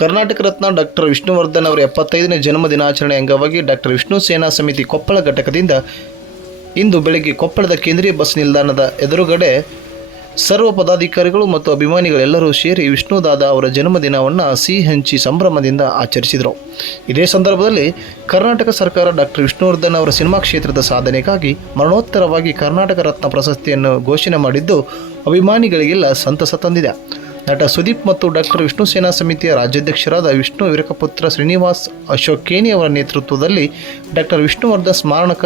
Karnataka Ratna doctor Vishnuvardhan ಅವರ 75ನೇ ಜನ್ಮ ದಿನಾಚರಣೆ ಅಂಗವಾಗಿ ಡಾಕ್ಟರ್ ವಿಷ್ಣು ಸೇನಾ ಸಮಿತಿ ಕೊಪ್ಪಳ ಘಟಕದಿಂದ ಇಂದು ಬೆಳಗ್ಗೆ ಕೊಪ್ಪಳದ ಕೇಂದ್ರೀಯ ಬಸ್ ನಿಲ್ದಾಣದ ಎದುರುಗಡೆ ಸರ್ವ ಪದಾಧಿಕಾರಿಗಳು ಮತ್ತು ಅಭಿಮಾನಿಗಳೆಲ್ಲರೂ ಸೇರಿ ವಿಷ್ಣುದಾದ ಅವರ ಜನ್ಮದಿನವನ್ನು ಸಿಹಿ ಹಂಚಿ ಸಂಭ್ರಮದಿಂದ ಆಚರಿಸಿದರು. ಇದೇ ಸಂದರ್ಭದಲ್ಲಿ ಕರ್ನಾಟಕ ಸರ್ಕಾರ ಡಾಕ್ಟರ್ ವಿಷ್ಣುವರ್ಧನ್ ಅವರ ಸಿನಿಮಾ ಕ್ಷೇತ್ರದ ಸಾಧನೆಗಾಗಿ ಮರಣೋತ್ತರವಾಗಿ ಕರ್ನಾಟಕ ರತ್ನ ಪ್ರಶಸ್ತಿಯನ್ನು ಘೋಷಣೆ ಮಾಡಿದ್ದು ಅಭಿಮಾನಿಗಳಿಗೆಲ್ಲ ಸಂತಸ ತಂದಿದೆ. ನಟ ಸುದೀಪ್ ಮತ್ತು ಡಾಕ್ಟರ್ ವಿಷ್ಣು ಸೇನಾ ಸಮಿತಿಯ ರಾಜ್ಯಾಧ್ಯಕ್ಷರಾದ ವಿಷ್ಣು ವಿರಕಪುತ್ರ ಶ್ರೀನಿವಾಸ್ ಅಶೋಕ್ ಕೇನಿ ಅವರ ನೇತೃತ್ವದಲ್ಲಿ ಡಾಕ್ಟರ್ ವಿಷ್ಣುವರ್ಧನ್ ಸ್ಮಾರಕ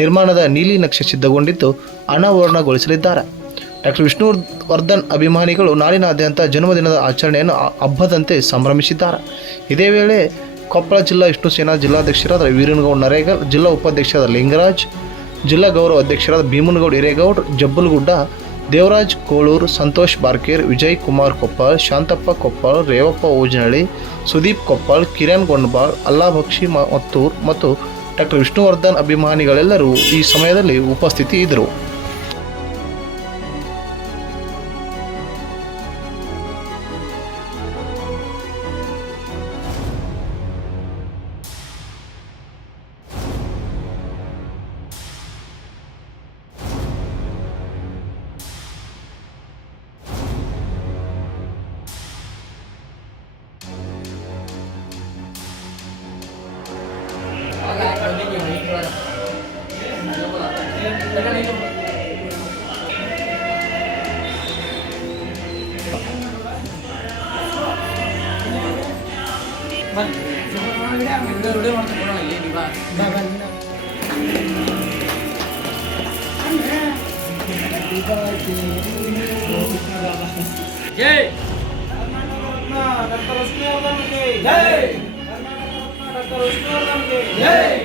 ನಿರ್ಮಾಣದ ನೀಲಿ ನಕ್ಷೆ ಸಿದ್ಧಗೊಂಡಿದ್ದು ಅನಾವರಣಗೊಳಿಸಲಿದ್ದಾರೆ. ಡಾಕ್ಟರ್ ವಿಷ್ಣುವರ್ಧನ್ ಅಭಿಮಾನಿಗಳು ನಾಡಿನಾದ್ಯಂತ ಜನ್ಮದಿನದ ಆಚರಣೆಯನ್ನು ಹಬ್ಬದಂತೆ ಸಂಭ್ರಮಿಸಿದ್ದಾರೆ. ಇದೇ ವೇಳೆ ಕೊಪ್ಪಳ ಜಿಲ್ಲಾ ವಿಷ್ಣು ಸೇನಾ ಜಿಲ್ಲಾಧ್ಯಕ್ಷರಾದ ವೀರನಗೌಡ ನರೇಗಲ್, ಜಿಲ್ಲಾ ಉಪಾಧ್ಯಕ್ಷರಾದ ಲಿಂಗರಾಜ್, ಜಿಲ್ಲಾ ಗೌರವ ಅಧ್ಯಕ್ಷರಾದ ಭೀಮನಗೌಡ ಹಿರೇಗೌಡ್, ಜಬ್ಬಲಗುಡ್ಡ, ದೇವರಾಜ್ ಕೋಳೂರು, ಸಂತೋಷ್ ಬಾರ್ಕೇರ್, ವಿಜಯ್ ಕುಮಾರ್ ಕೊಪ್ಪಳ್, ಶಾಂತಪ್ಪ ಕೊಪ್ಪಳ್, ರೇವಪ್ಪ ಓಜನಹಳ್ಳಿ, ಸುದೀಪ್ ಕೊಪ್ಪಳ್, ಕಿರಣ್ ಗೊಂಡಬಾಳ್, ಅಲ್ಲಾಭಕ್ಷಿ ಮತ್ತೂರ್ ಮತ್ತು ಡಾಕ್ಟರ್ ವಿಷ್ಣುವರ್ಧನ್ ಅಭಿಮಾನಿಗಳೆಲ್ಲರೂ ಈ ಸಮಯದಲ್ಲಿ ಉಪಸ್ಥಿತಿ ಇದ್ದರು. जय जय